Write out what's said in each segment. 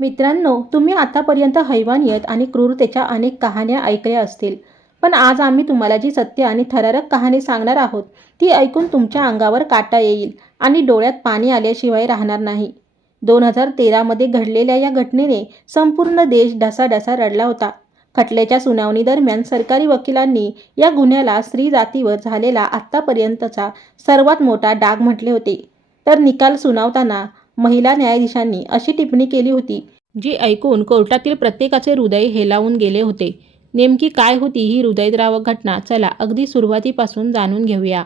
मित्रांनो, तुम्ही आतापर्यंत हैवानियत आणि क्रूरतेच्या अनेक कहाण्या ऐकल्या असतील. पण आज आम्ही तुम्हाला जी सत्य आणि थरारक कहाणी सांगणार आहोत, ती ऐकून तुमच्या अंगावर काटा येईल आणि डोळ्यात पाणी आल्याशिवाय राहणार नाही. 2013 मध्ये घडलेल्या या घटनेने संपूर्ण देश ढसाढसा रडला होता. खटल्याच्या सुनावणी दरम्यान सरकारी वकिलांनी या गुन्ह्याला स्त्री जातीवर झालेला आत्तापर्यंतचा सर्वात मोठा डाग म्हटले होते. तर निकाल सुनावताना महिला न्यायाधीशांनी अशी टिप्पणी केली होती, जी ऐकून कोर्टातील प्रत्येकाचे हृदय हेलावून गेले होते. नेमकी काय होती ही हृदयद्रावक घटना? चला अगदी सुरुवातीपासून जाणून घेऊया.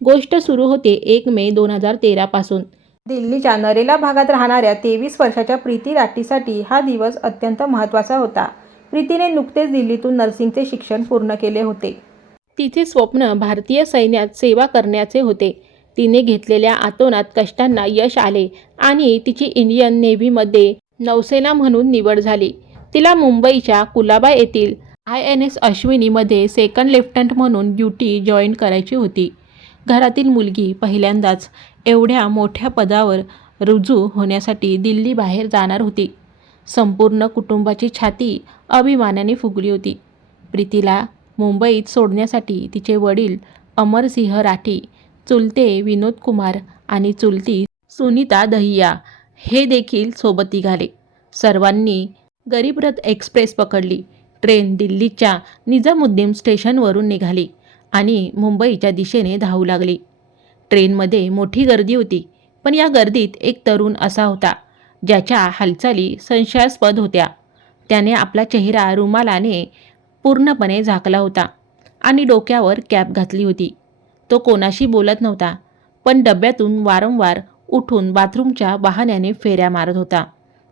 गोष्ट सुरू होते 1 मे 2013 पासून. दिल्लीच्या नरेला भागात राहणाऱ्या 23 वर्षाच्या प्रीती राठीसाठी हा दिवस अत्यंत महत्त्वाचा होता. प्रीतीने नुकतेच दिल्लीतून नर्सिंगचे शिक्षण पूर्ण केले होते. तिचे स्वप्न भारतीय सैन्यात सेवा करण्याचे होते. तिने घेतलेल्या अतोनात कष्टांना यश आले आणि तिची इंडियन नेव्हीमध्ये नौसेना म्हणून निवड झाली. तिला मुंबईच्या कुलाबा येथील INS अश्विनीमध्ये सेकंड लेफ्टनंट म्हणून ड्युटी जॉईन करायची होती. घरातील मुलगी पहिल्यांदाच एवढ्या मोठ्या पदावर रुजू होण्यासाठी दिल्लीबाहेर जाणार होती. संपूर्ण कुटुंबाची छाती अभिमानाने फुगली होती. प्रीतीला मुंबईत सोडण्यासाठी तिचे वडील अमरसिंह राठी, चुलते विनोद कुमार आणि चुलती सुनीता दहिया हे देखील सोबत निघाले. सर्वांनी गरीबरथ एक्सप्रेस पकडली. ट्रेन दिल्लीच्या निजामुद्दीन स्टेशनवरून निघाली आणि मुंबईच्या दिशेने धावू लागली. ट्रेनमध्ये मोठी गर्दी होती, पण या गर्दीत एक तरुण असा होता ज्याच्या हालचाली संशयास्पद होत्या. त्याने आपला चेहरा रुमालाने पूर्णपणे झाकला होता आणि डोक्यावर कॅप घातली होती. तो कोणाशी बोलत नव्हता, पण डब्यातून वारंवार उठून बाथरूमच्या बहाण्याने फेऱ्या मारत होता.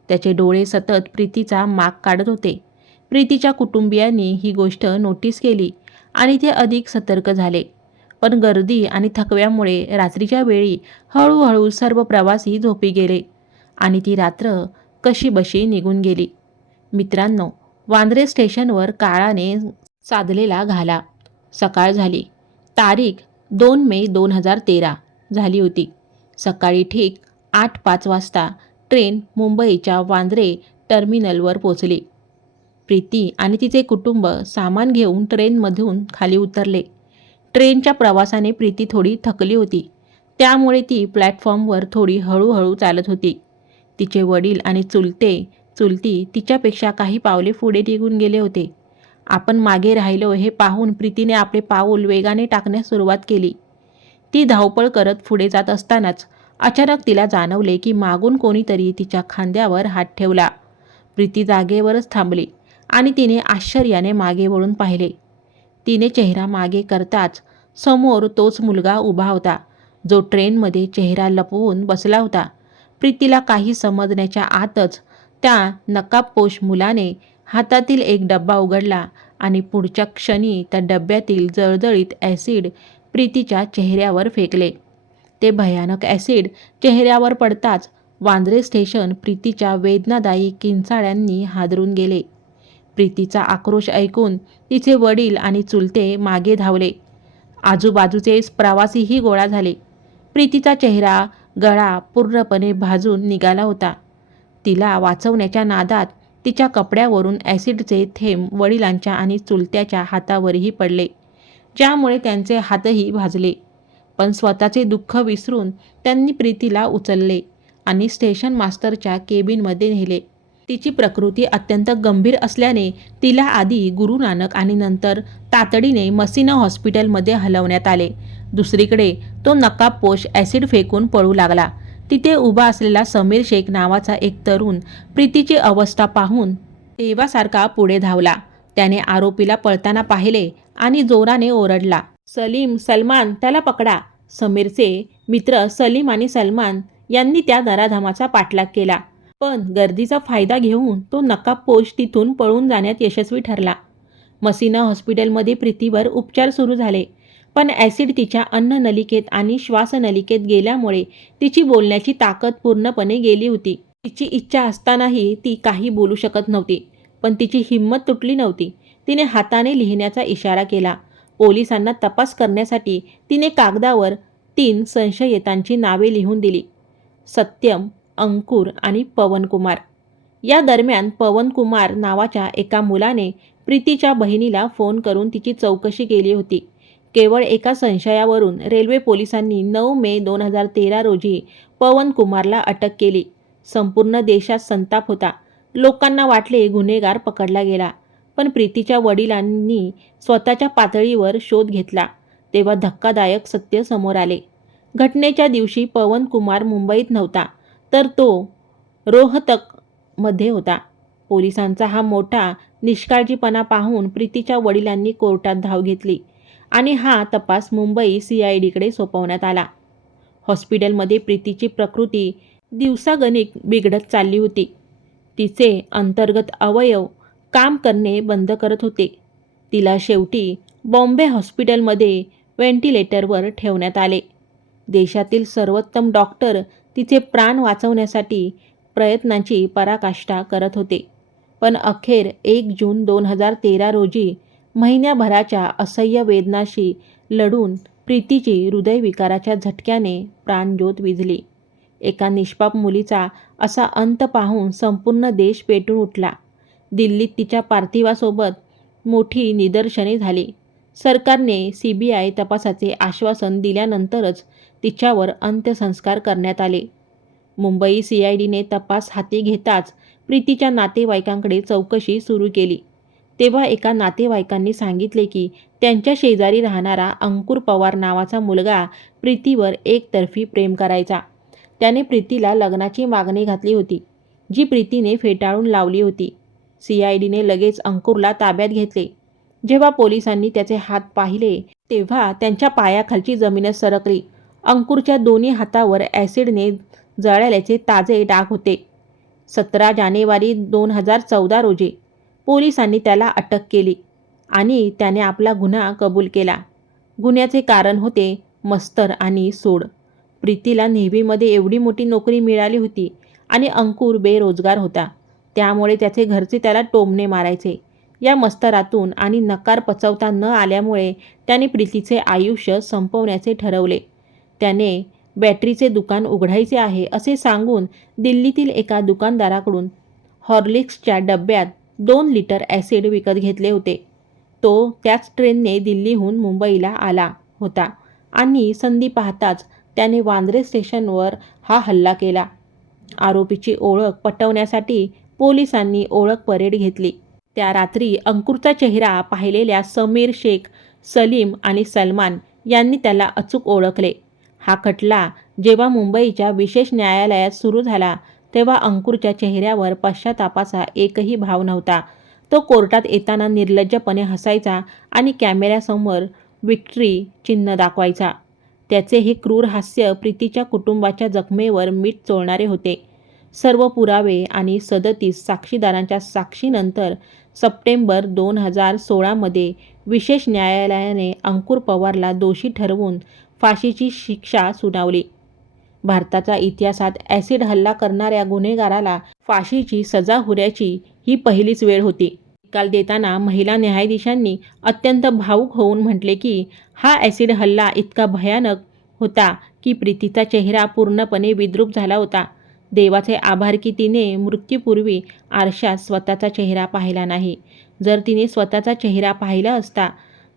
त्याचे डोळे सतत प्रीतीचा माग काढत होते. प्रीतीच्या कुटुंबियांनी ही गोष्ट नोटीस केली आणि ते अधिक सतर्क झाले. पण गर्दी आणि थकव्यामुळे रात्रीच्या वेळी हळूहळू सर्व प्रवासी झोपी गेले आणि ती रात्र कशीबशी निघून गेली. मित्रांनो, वांद्रे स्टेशनवर काळाने साधलेला घाला. सकाळ झाली. तारीख 2 मे 2013 झाली होती. सकाळी ठीक 8:05 वाजता ट्रेन मुंबईच्या वांद्रे टर्मिनलवर पोचली. प्रीती आणि तिचे कुटुंब सामान घेऊन ट्रेनमधून खाली उतरले. ट्रेनच्या प्रवासाने प्रीती थोडी थकली होती, त्यामुळे ती प्लॅटफॉर्मवर थोडी हळूहळू चालत होती. तिचे वडील आणि चुलती तिच्यापेक्षा काही पावले पुढे निघून गेले होते. आपण मागे राहिलो हे पाहून प्रीतीने आपले पाऊल वेगाने टाकण्यास सुरुवात केली. ती धावपळ करत पुढे जात असतानाच अचानक तिला जाणवले की मागून कोणीतरी तिच्या खांद्यावर हात ठेवला. प्रीती जागेवरच थांबली आणि तिने आश्चर्याने मागे वळून पाहिले. तिने चेहरा मागे करताच समोर तोच मुलगा उभा होता, जो ट्रेनमध्ये चेहरा लपवून बसला होता. प्रीतीला काही समजण्याच्या आतच त्या नकाबपोश मुलाने हातातील एक डब्बा उघडला आणि पुढच्या क्षणी त्या डब्यातील जळजळीत ॲसिड प्रीतीच्या चेहऱ्यावर फेकले. ते भयानक ॲसिड चेहऱ्यावर पडताच वांद्रे स्टेशन प्रीतीच्या वेदनादायी किंचाळ्यांनी हादरून गेले. प्रीतीचा आक्रोश ऐकून तिचे वडील आणि चुलते मागे धावले. आजूबाजूचे प्रवासीही गोळा झाले. प्रीतीचा चेहरा, गळा पूर्णपणे भाजून निघाला होता. तिला वाचवण्याच्या नादात तिच्या कपड्यावरून ॲसिडचे थेंब वडिलांच्या आणि चुलत्याच्या हातावरही पडले, ज्यामुळे त्यांचे हातही भाजले. पण स्वतःचे दुःख विसरून त्यांनी प्रीतीला उचलले आणि स्टेशन मास्टरच्या केबिनमध्ये नेले. तिची प्रकृती अत्यंत गंभीर असल्याने तिला आधी गुरु नानक आणि नंतर तातडीने मसिना हॉस्पिटलमध्ये हलवण्यात आले. दुसरीकडे तो नकाबपोश ॲसिड फेकून पळू लागला. तिथे उभा असलेला समीर शेख नावाचा एक तरुण प्रीतीची अवस्था पाहून देवासारखा पुढे धावला. त्याने आरोपीला पळताना पाहिले आणि जोराने ओरडला, "सलीम, सलमान, त्याला पकडा!" समीरचे मित्र सलीम आणि सलमान यांनी त्या नराधमाचा पाठलाग केला, पण गर्दीचा फायदा घेऊन तो नकाबपोश तिथून पळून जाण्यात यशस्वी ठरला. मसिना हॉस्पिटलमध्ये प्रीतीवर उपचार सुरू झाले, पण ॲसिड तिच्या अन्ननलिकेत आणि श्वासनलिकेत गेल्यामुळे तिची बोलण्याची ताकद पूर्णपणे गेली होती. तिची इच्छा असतानाही ती काही बोलू शकत नव्हती, पण तिची हिंमत तुटली नव्हती. तिने हाताने लिहिण्याचा इशारा केला. पोलिसांना तपास करण्यासाठी तिने कागदावर 3 संशयितांची नावे लिहून दिली: सत्यम, अंकुर आणि पवन कुमार. या दरम्यान पवन कुमार नावाच्या एका मुलाने प्रीतीच्या बहिणीला फोन करून तिची चौकशी केली होती. केवळ एका संशयावरून रेल्वे पोलिसांनी 9 मे 2013 रोजी पवन कुमारला अटक केली. संपूर्ण देशात संताप होता. लोकांना वाटले गुन्हेगार पकडला गेला. पण प्रीतीच्या वडिलांनी स्वतःच्या पातळीवर शोध घेतला तेव्हा धक्कादायक सत्य समोर आले. घटनेच्या दिवशी पवन कुमार मुंबईत नव्हता, तर तो रोहतकमध्ये होता. पोलिसांचा हा मोठा निष्काळजीपणा पाहून प्रीतीच्या वडिलांनी कोर्टात धाव घेतली आणि हा तपास मुंबई CIDकडे सोपवण्यात आला. हॉस्पिटलमध्ये प्रीतीची प्रकृती दिवसागणिक बिघडत चालली होती. तिचे अंतर्गत अवयव काम करणे बंद करत होते. तिला शेवटी बॉम्बे हॉस्पिटलमध्ये व्हेंटिलेटरवर ठेवण्यात आले. देशातील सर्वोत्तम डॉक्टर तिचे प्राण वाचवण्यासाठी प्रयत्नांची पराकाष्ठा करत होते. पण अखेर 1 जून 2013 रोजी महिन्याभराच्या असह्य वेदनाशी लढून प्रीतीची हृदयविकाराच्या झटक्याने प्राणज्योत विझली. एका निष्पाप मुलीचा असा अंत पाहून संपूर्ण देश पेटून उठला. दिल्लीत तिच्या पार्थिवासोबत मोठी निदर्शने झाली. सरकारने CBI तपासाचे आश्वासन दिल्यानंतरच तिच्यावर अंत्यसंस्कार करण्यात आले. मुंबई CIDने तपास हाती घेताच प्रीतीच्या नातेवाईकांकडे चौकशी सुरू केली. तेव्हा एका नातेवाईकांनी सांगितले की त्यांच्या शेजारी राहणारा अंकुर पवार नावाचा मुलगा प्रीतीवर एकतर्फी प्रेम करायचा. त्याने प्रीतीला लग्नाची मागणी घातली होती, जी प्रीतीने फेटाळून लावली होती. CIDने लगेच अंकुरला ताब्यात घेतले. जेव्हा पोलिसांनी त्याचे हात पाहिले तेव्हा त्यांच्या पायाखालची जमीनच सरकली. अंकुरच्या दोन्ही हातावर ॲसिडने जळाल्याचे ताजे डाग होते. 17 जानेवारी 2014 रोजी पोलिसांनी त्याला अटक केली आणि त्याने आपला गुन्हा कबूल केला. गुन्ह्याचे कारण होते मस्तर आणि सूड. प्रीतीला नेव्हीमध्ये एवढी मोठी नोकरी मिळाली होती आणि अंकुर बेरोजगार होता. त्यामुळे त्याचे घरचे त्याला टोमणे मारायचे. या मस्तरातून आणि नकार पचवता न आल्यामुळे त्याने प्रीतीचे आयुष्य संपवण्याचे ठरवले. त्याने बॅटरीचे दुकान उघडायचे आहे असे सांगून दिल्लीतील एका दुकानदाराकडून हॉर्लिक्सच्या डब्यात 2 लिटर ॲसिड विकत घेतले होते. तो त्याच ट्रेनने दिल्लीहून मुंबईला आला होता आणि संधी पाहताच त्याने वांद्रे स्टेशनवर हा हल्ला केला. आरोपीची ओळख पटवण्यासाठी पोलिसांनी ओळख परेड घेतली. त्या रात्री अंकुरचा चेहरा पाहिलेल्या समीर शेख, सलीम आणि सलमान यांनी त्याला अचूक ओळखले. हा खटला जेव्हा मुंबईच्या विशेष न्यायालयात सुरू झाला तेव्हा अंकुरच्या चेहऱ्यावर पश्चातापाचा एकही भाव नव्हता. तो कोर्टात येताना निर्लज्जपणे हसायचा आणि कॅमेऱ्यासमोर विक्ट्री चिन्ह दाखवायचा. त्याचे हे क्रूर हास्य प्रीतीच्या कुटुंबाच्या जखमेवर मीठ चोळणारे होते. सर्व पुरावे आणि 37 साक्षीदारांच्या साक्षीनंतर सप्टेंबर 2016 मध्ये विशेष न्यायालयाने अंकुर पवारला दोषी ठरवून फाशीची शिक्षा सुनावली. भारताच्या इतिहासात ॲसिड हल्ला करणाऱ्या गुन्हेगाराला फाशीची सजा होण्याची ही पहिलीच वेळ होती. निकाल देताना महिला न्यायाधीशांनी अत्यंत भावूक होऊन म्हटले की हा ॲसिड हल्ला इतका भयानक होता की प्रीतीचा चेहरा पूर्णपणे विद्रूप झाला होता. देवाचे आभार की तिने मृत्यूपूर्वी आरशात स्वतःचा चेहरा पाहिला नाही. जर तिने स्वतःचा चेहरा पाहिला असता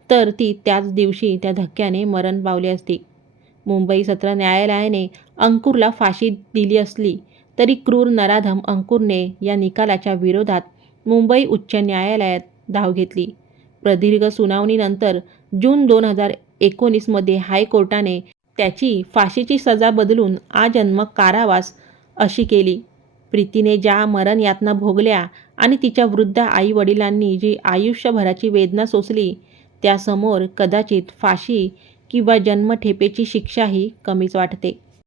तर ती त्याच दिवशी त्या धक्क्याने मरण पावली असती. मुंबई सत्र न्यायालयाने अंकुरला फाशी दिली असली तरी क्रूर नराधम अंकुरने या निकालाच्या विरोधात मुंबई उच्च न्यायालयात धाव घेतली. प्रदीर्घ सुनावणीनंतर जून 2019 मध्ये हायकोर्टाने त्याची फाशीची सजा बदलून आजन्म कारावास अशी केली. प्रीतीने ज्या मरण यातना भोगल्या आणि तिच्या वृद्ध आई-वडिलांनी जी आयुष्यभराची वेदना सोसली त्यासमोर कदाचित फाशी किंवा जन्मठेपेची शिक्षाही कमीच वाटते.